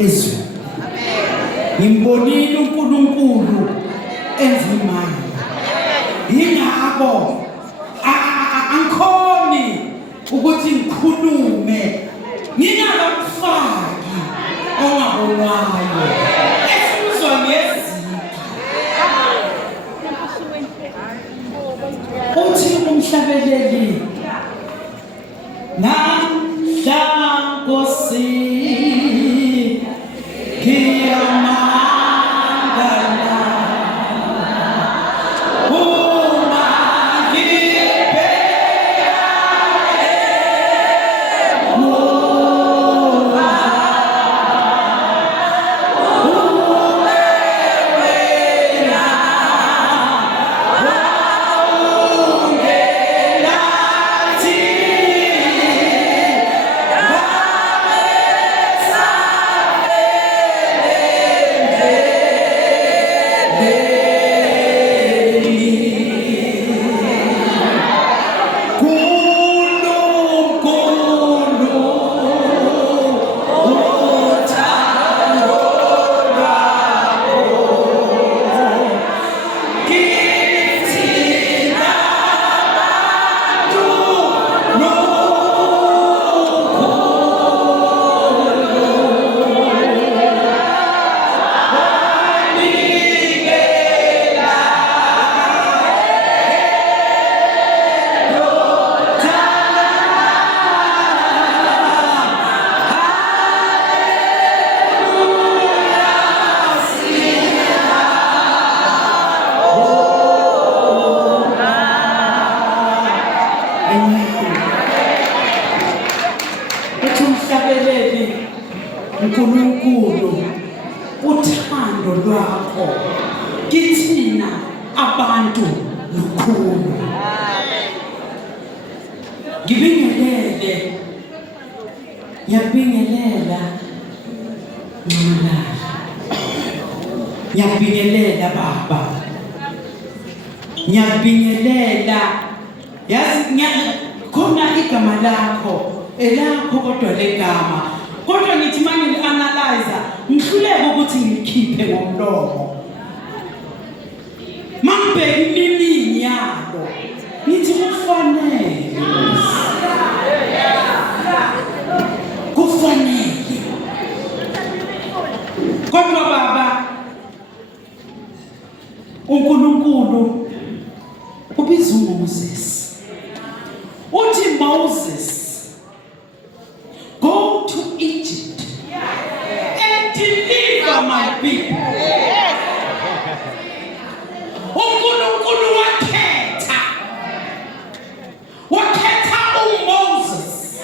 ezweni. Ngimbonile uNkulunkulu ezimanga. Yingakho angikhoni ukuthi ngikhulume ngingakamfaki ongabonwayo esizwa ngeziphi. Uthi umhlabeleli namhla Nkosi ngiyamangala uma ngibheka uNkulunkulu uthando lwakho kithina abantu lukhulu. Ngibingelele ngiyabingelela Nqumlala, ngiyabingelela Baba, ngiyabingelela yazi khona igama lakho elakho kodwa legama kodwa ngithi manje analyze ngihluleke ukuthi ngikhiphe ngomlomo mangibheka imini yalo ngithi kufanele kodwa Baba uNkulunkulu ubiza uMoses uthi Moses go to Egypt and deliver my people. uNkulunkulu wakhetha uMoses.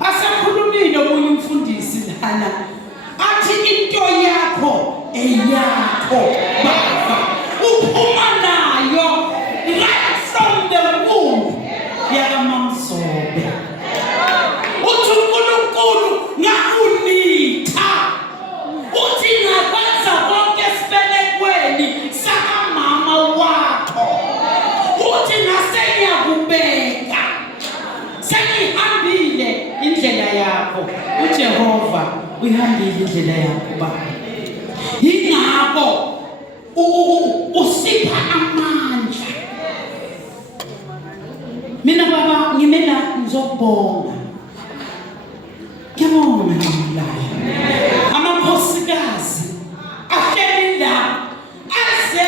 Asakhulumile omunye umfundisi lana athi into yakho eyakho Baba uphuma nayo right from the womb yakamamzobe. Uthi uNkulunkulu ngakunitha uthi ngakwenza konke esibelekweni sakamama wakho. Uthi nasengiyakubeka sengihambile indlela yakho. uJehova uyihambile indlela yakho Baba. Yingakho usipha amandla. Mina Baba ngimela ngizobonga. Ngiyabonga Nqumlala. Amakhosikazi ahleli la aze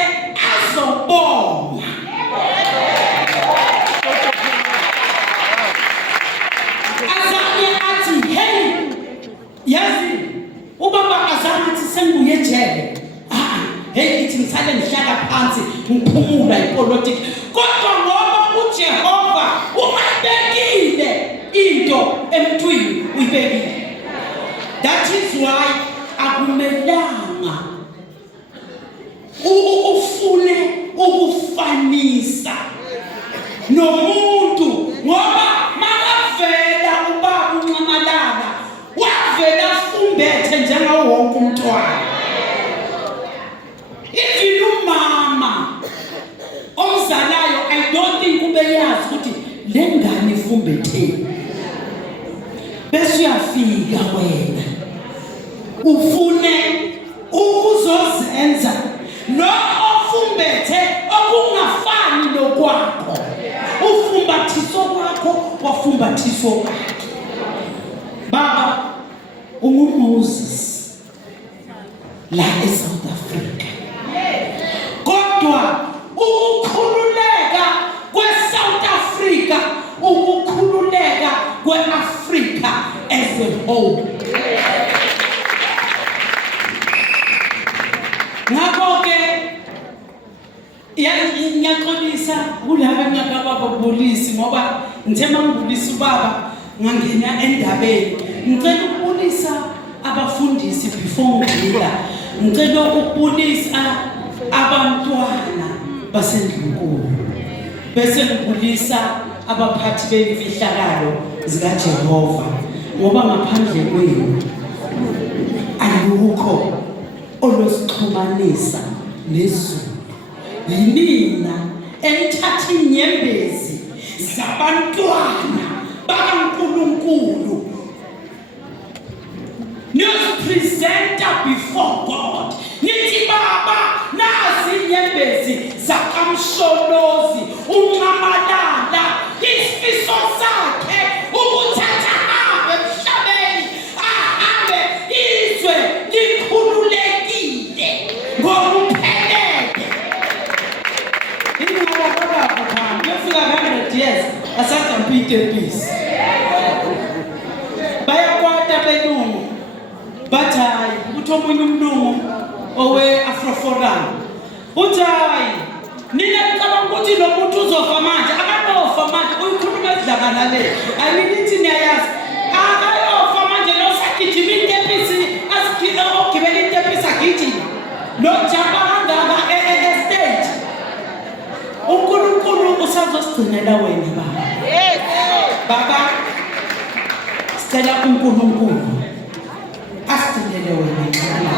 azobonga. Azanye athi hey yazi ubaba azange athi sengibuye ejele. Hey ithi ngisale ngihlala phansi ngiphumula ipolitiki kodwa ngoba uJehova umabekile into emthwini uyibekile. That is why akumelanga ufune ukufanisa nomuntu ngoba makavela ubaba uNxamalala wavela fumbethe njengawo wonke umntwana. Even umama omzalayo I don't think ube yazi ukuthi le ngane ifumbetheni. bese uyafika wena ufune ukuzozenza lo ofumbethe okungafani nokwakho. Ufumbathiso kwakho wafumbathiso kwakhe. Baba uMoses la eSouth Africa, kodwa ukukhululeka kweSouth Africa, ukukhululeka kweAfrica as a whole. Ngakho-ke ngiyaxolisa kulaba ngingakababulisi ngoba ngithe mangibulisa ubaba ngangena endabeni. Ngicela ukubulisa abafundisi before ngidlula. Ngicela ukubulisa abantwana baseNdlunkulu. Bese ngibulisa abaphathi bemfihlakalo zikaJehova ngoba ngaphandle kwenu alukho olosixhumanisa nezulu. Yinina enthatha inyembezi zabantwana bakaNkulunkulu niyozipresenta before God. Nithi baba nazi inyembezi zakamsholozi uNcamalala, isifiso sakhe ukuthatha ahambe emhlabeni, ahambe izwe likhululekile ngokuphelele. Ingaba baba phambi yofika 100 years asadamphike peace. Bayakwata belungu bathi hayi uthi omunye umlungu owe-Afroforum uthi hayi nina nicabanga ukuthi lo muntu uzofa manje. Akanofa manje, uyikhuluma ezidlakana le. Ayinithi niyayazi akayofa manje. Lo sagijima intepisi ogibela intepisi agijima lo jumpa kangaka estage. uNkulunkulu usazosigcinela wena baba. Baba sicela uNkulunkulu asigcinele wena nxala.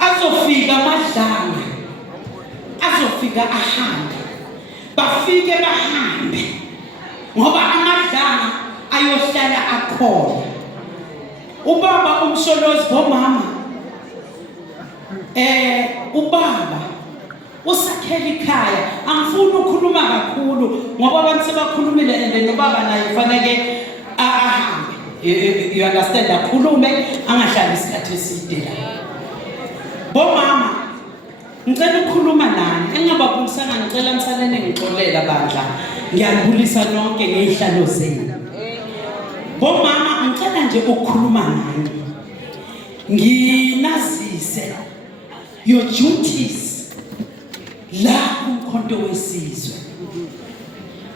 Azofika amadlanga, azofika ahambe, bafike bahambe ngoba amadlanga ayohlala akhona. Ubaba umsholozi bomama ubaba usakhela ikhaya. Angifuni ukukhuluma kakhulu ngoba abantu sebakhulumile and nobaba naye kufanele ahambe. You understand? Akhulume angahlali isikhathi eside la. Bomama ngicela ukukhuluma nani. Engababulisanga ngicela nisalene ngixolela bandla. Ngiyabulisa nonke ngezihlalo zenu. Bomama ngicela nje ukukhuluma nani. Nginazise your duties la kumkhonto wesizwe.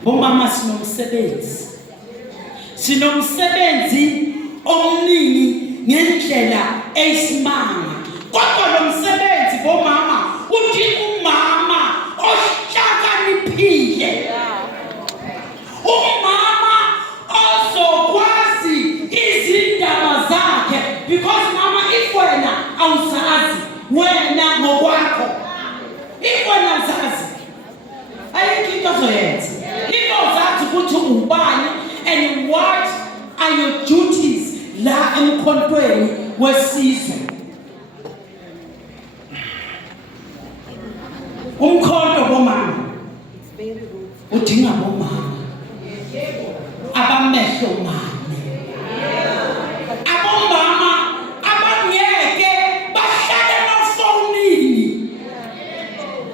Bomama sinomsebenzi omningi ngendlela eyisimanga. Kodwa lo msebenzi bomama uthi umama ohlakaniphile, umama ozokwazi izindaba zakhe. Because mama, if wena awuzazi wena ngokwakho, if wena awuzazi ayikho into ozoyenza. If awuzazi ukuthi ubani and what are your duties la emkhontweni wesizwe. Umkhonto bomama udinga bomama abamehlo mane, abomama abangeke bahlale emafonini,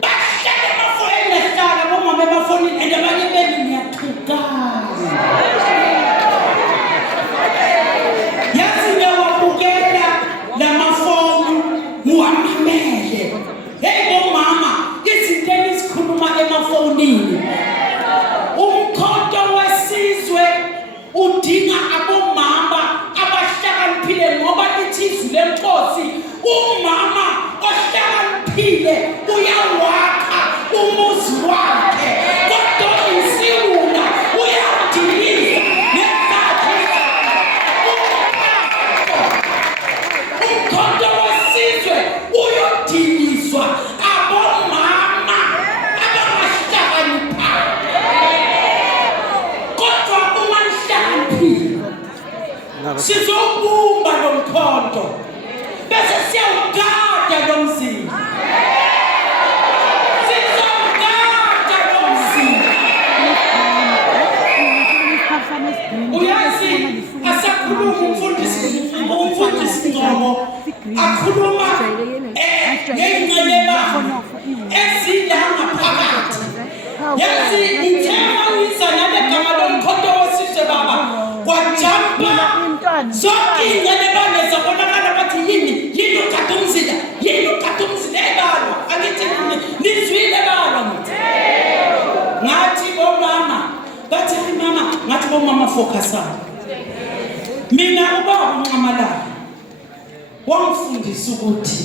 bahlale emafonini ehlala bomama emafonini and abanye beni niyathukana. Yazi ngiyawabukela lamafoni muwamamele. Hey bomama, izinto esikhuluma emafonini. Umkhonto wesizwe udinga abomama abahlakaniphile ngoba lithi izwi lenkosi umama ohlakaniphile uyawakha umuzi wakhe, kodwa isiwula uyawudiliza nezakhe. Umkhonto wesizwe uyodilizwa abomama abangahlakanipha. Kodwa sizobumba lo mkhonto bese siyawugada lo mzimba. Uyazi asakhuluma umfundisi Ngcobo akhuluma ngey'ngqelelano ezidla ngaphakathi. Yazi ngithema uyisa nale gama lomkhonto wesizwe baba kwajampa zonke iy'ngqelelane zabonakala bathi yini ugada umzila ebalo angithi nizwile balo ngathi bomama bathi mama ngathi bomama focusana. Mina ubaba uNcamalala wangifundisa ukuthi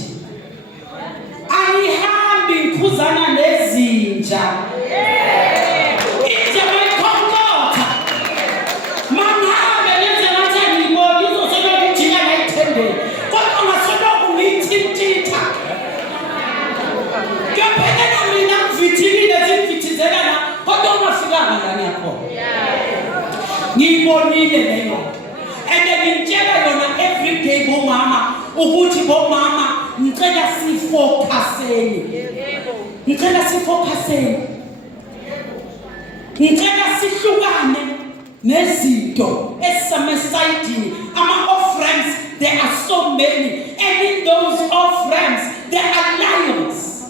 angihambi ngikhuzana nezinja. Inja bayikhonkotha mangabe yenze ngathi angiyiboni izosoloku ijika ngayithembele kodwa ngasoloko ngiyithintitha. Kuyophelela mina ngivithikile zingivithizelana kodwa ungafikanga la ngiyakhona. Ngiyibonile leyo and ngitshela yona every day bomama ukuthi bomama ngicela sifocuseni. Ngicela sihlukane nezinto ezisamesayidini. Ama-offerings there are so many and in those offerings there are lions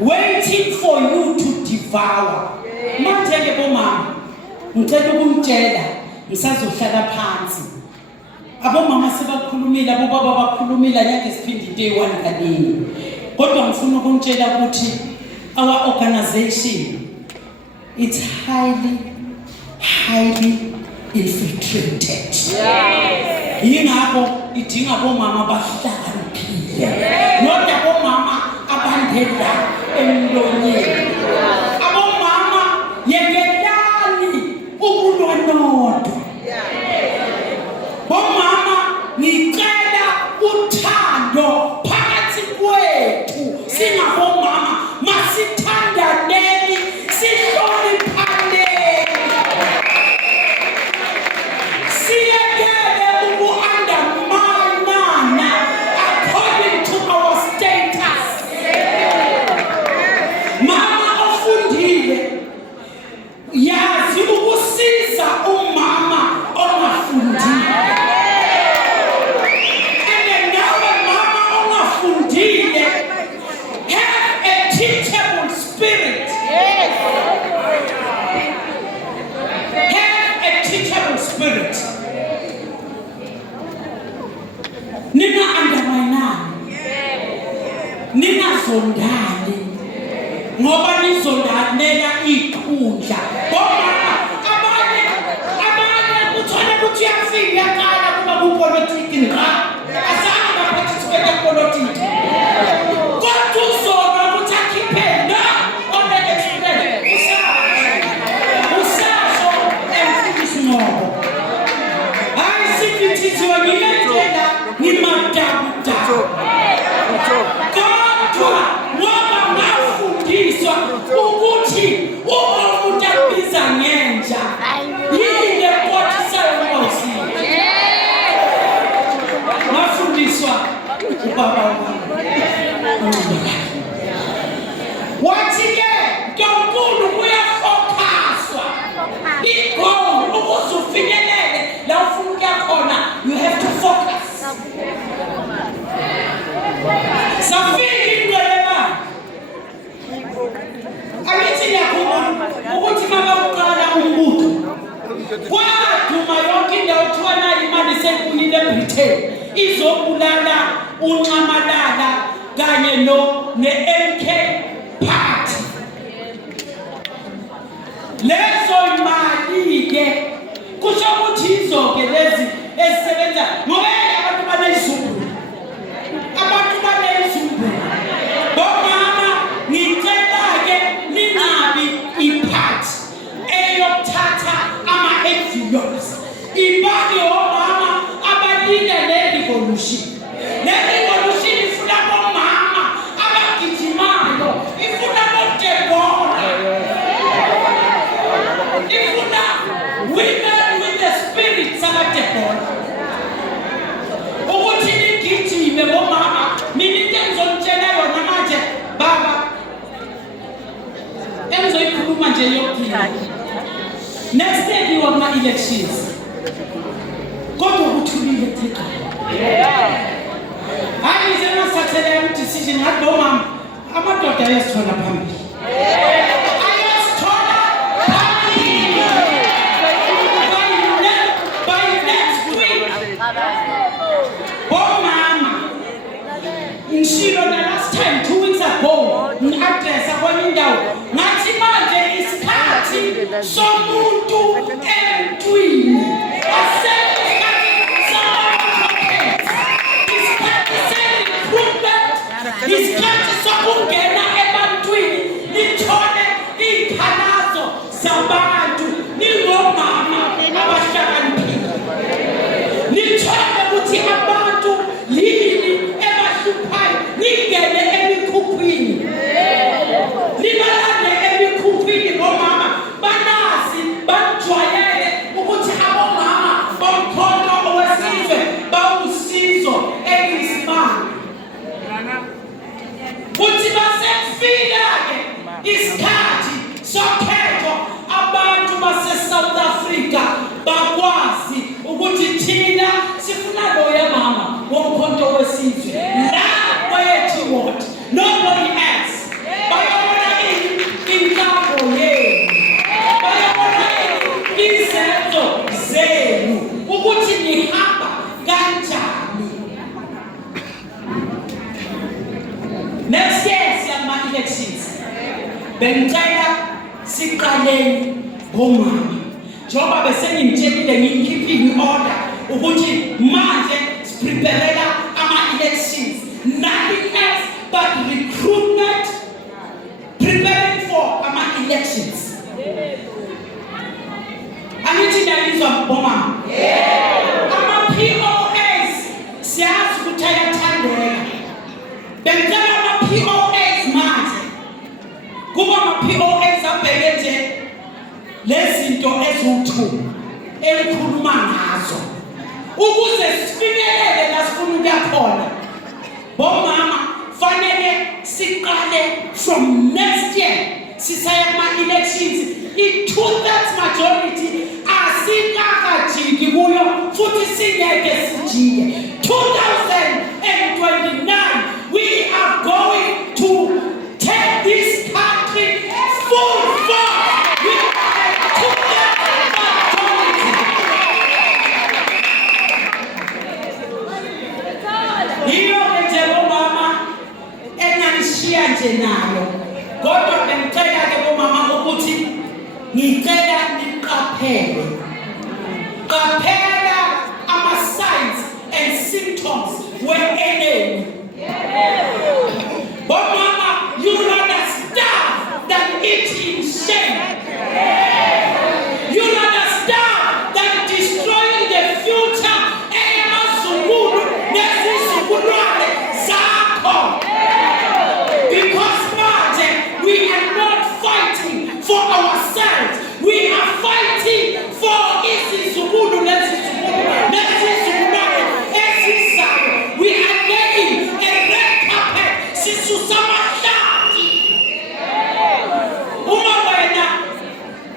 waiting for you to devour. Manje-ke bomama ngicela ukumtshela ngisazohlala phansi. Abomama sebakhulumile, abobaba bakhulumile, anyake siphinde into eyi-1 kaningi. Kodwa ngifuna ukumtshela ukuthi our organization it's highly infiltrated. Yingakho idinga bomama abahlakaniphile, not abomama abandela emlonyeni. Abomama yekelani ukulwa nodwa. Bomama ngicela uthando phakathi kwethu singabomama masithandaneni sihloniphaneni siyekele uku-underminana according to our status. Mama ofundile yazi ukusiza umama ongafundile. Ningazondani ngoba nizondanela ikhundla. Bomama abanye uthole ukuthi uyafika uyaqala kuba kupolitiki ngqa azange baparticipate epolitiki kodwa uzona ukuthi akhiphe la on-experience usasho emfundisi Ngcobo. Hayi sifithiziwe ngiyentela ngimadabudabu ngoba ngafundiswa ukuthi uma umuntu abiza ngenja yile nkothisayo Nkosi. Ngafundiswa ubaba wami wathi-ke Ntonkulu kuyafocuswa igoli ukuze ufinyelele la ufuna ukuya khona you have to focus. Safika ingqelelane angithi ngiyakhumbula ukuthi mabawuqala umbutho kwaduma yonke indawo kuthiwa nayo imali seyifunile eBritain izobulala uNcamalala kanye ne-MK Party. Lezo imali-ke kusho ukuthi izo-ke lezi ezisebenza ngoba abantu banezizungu. Bomama ngicela-ke ningabi iphathi eyokuthatha ama-envelopes. Ibake omama abalinda le-revolution. Le-revolution ifuna bomama abagijimayo, ifuna boDeborah, ifuna women with the spirit bebhora ukuthi nigijime bomama mina into engizonitshela yona manje baba engizoyikhuluma nje yokuphila next day kuma-elections kodwa ukuthulile ekhaya hayi nje masathelele decision ngathi bomama amadoda ayasithola phambili ngishilo na last time 2 weeks ago ngi-addressa kwenye indawo ngathi manje isikhathi somuntu emntwini isikhathi sokungena ebantwini nithole iy'khalazo zabantu ningomama abahlakaniphile nithole ukuthi abantu yini ebahluphayo ningene emikhukhwini nibalande emikhukhwini ngomama banazi banijwayele ukuthi abomama bomkhonto owesizwe bawusizo eliyisimanga futhi basekufika-ke isikhathi sokhetho abantu base-South Africa bakwazi ukuthi thina sifuna loya mama womkhonto wesizwe la kweyethi what nobody else bayabona inkambo yenu bayabona izenzo zenu ukuthi nihamba kanjani. Next year siyama-elections bengicela siqaleni bomama njengoba besengimtshelile ngimkhiphile i-order ukuthi manje sipreparela ama-elections nothing else but recruitment preparing for ama-elections angithi ngiyalizwa bomama ama-POAs siyazi ukuthi ayathandeka bengicela ama-POAs manje kuba ama-POAs abheke nje lezinto eziwu-2 elikhuluma ngazo ukuze sifinyelele la sifuna ukuya khona bomama fanele siqale from next year sisaya kuma-elections i-2/3 majority asikakajiki kuyo futhi singeke sijike 2029 we are going to take this country full force with a 2/3 majority. Hiyo nje bomama enganishiya nje nayo kodwa bengicela-ke bomama ukuthi ngicela niqaphele qaphela ama-signs and symptoms we-enemy. Bomama, you rather starve than eat in shame. You rather starve than destroying the future eyamazukulu nezizukulwane zakho. Because manje we are not fighting for ourselves. We are fighting for izizukulu nezizukulwane ezizayo. We are laying a red carpet sisusamashati. Uma wena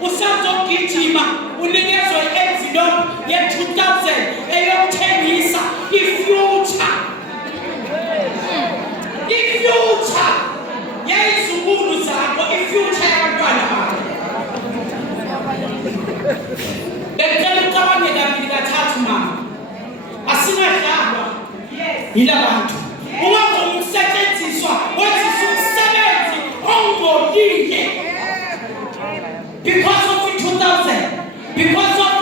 usazogijima unikezwe i-envelope ye-2000 eyokuthengisa i-future yezizukulu zakho, i-future yabantwana bakho. Bengicela ucabange kabili kathathu mama asingadlalwa yila bantu ungavuma ukusetshenziswa wenzisa umsebenzi ongcolile because of i-2000 because of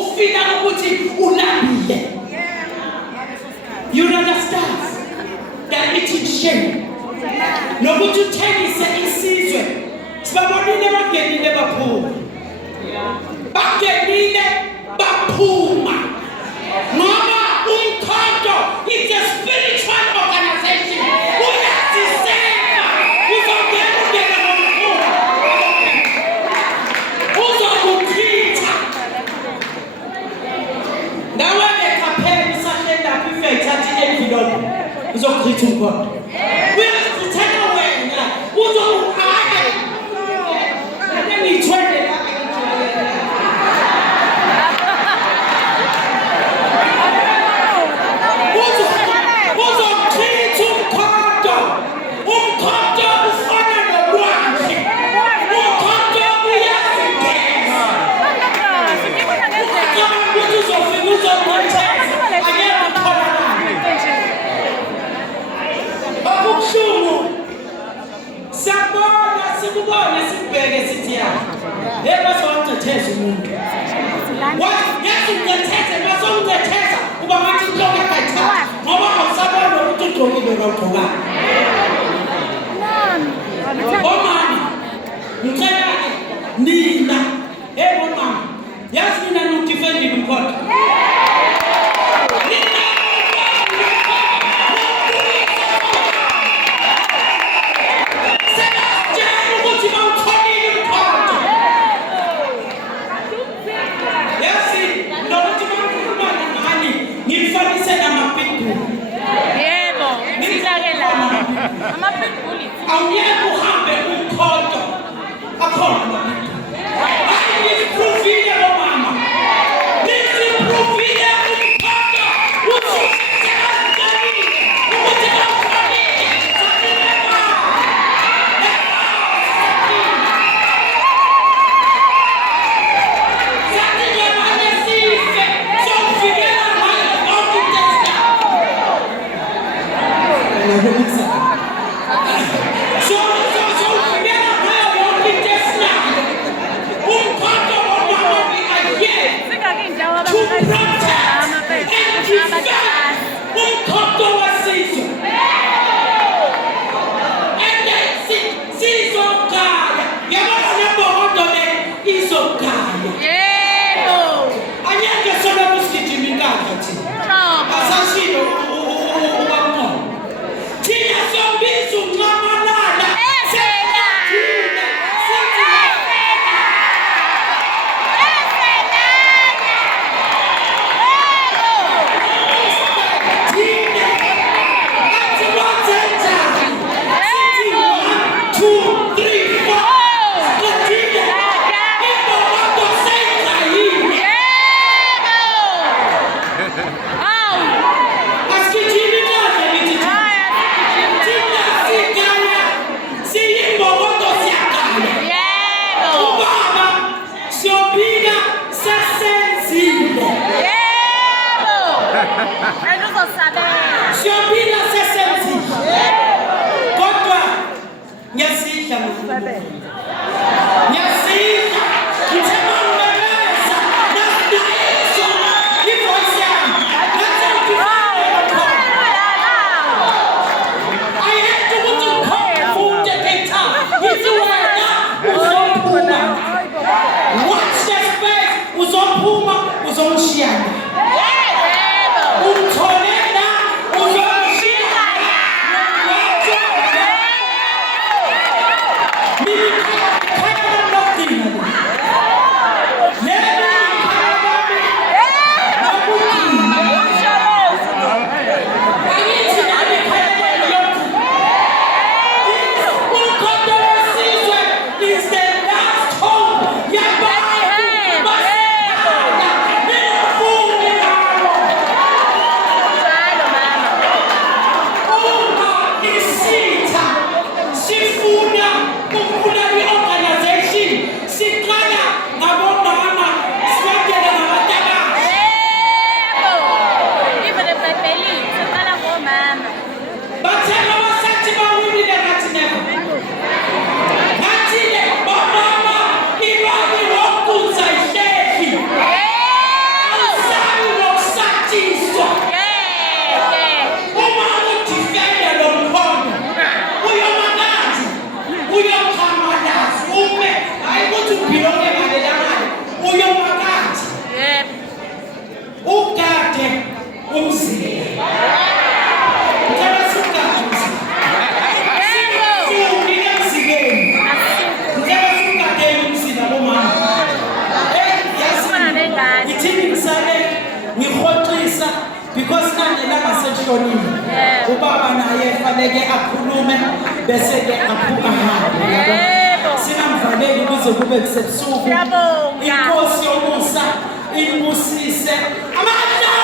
ufina ukuthi ulambile. You understand that it is shame nokuthi uthengise isizwe sibabonile bangenile baphuma ngoba umkhonto is a spiritual organization. Uyazisema uzongena ngomkhulu uzokukhitha uzochitha umkhonto. Uyazithela wena uzokhaya. Ake ngithwele la uzochitha umkhonto. Umkhonto ufana nolwandle. Umkhonto uyazigeza. Ukuthi uzofika uzochitha angeke ukholana. Okubuhlungu sabona sikubona sibheke sithi ya yebo sawucetheza umuntu yathi ucetheze masawucetheza uba ngathi inhloko yakathatha ngoba awusabona ukuthi ugqokile kawugqokanga omama ngicela-ke nina yebo mama yazi mina nokudifendile umkhonto awuyeke uhambe umkhonto akhona nisipruvile omama nisipruvile umkhonto ususezazalile ukuthi kawukhonile sathi ngemanye sife sokuvikela ngayo yonke intesta umkhonto wasizwe sizogaya yabona nembokodo le izogaya yebo anyeke sona kusigijima inkandla thina asashilo ubamqondo thina sombiza uncamalala Siobina sesenzile kodwa ngiyasidla ngiyasidla ngithema ngibeleza nasidayisa ivoice yami ayekho ukuthi ngikhombe ekhaya yithi wena uzophuma watch the space uzophuma uzongishiyana because nani la ngaseshonile ubaba naye fanele akhulume bese ke aphuka hamba sinamvaleli kuze kube kusebusuku inkosi yomusa inibusise amandla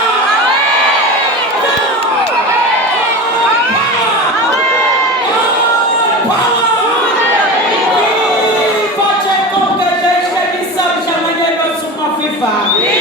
Viva!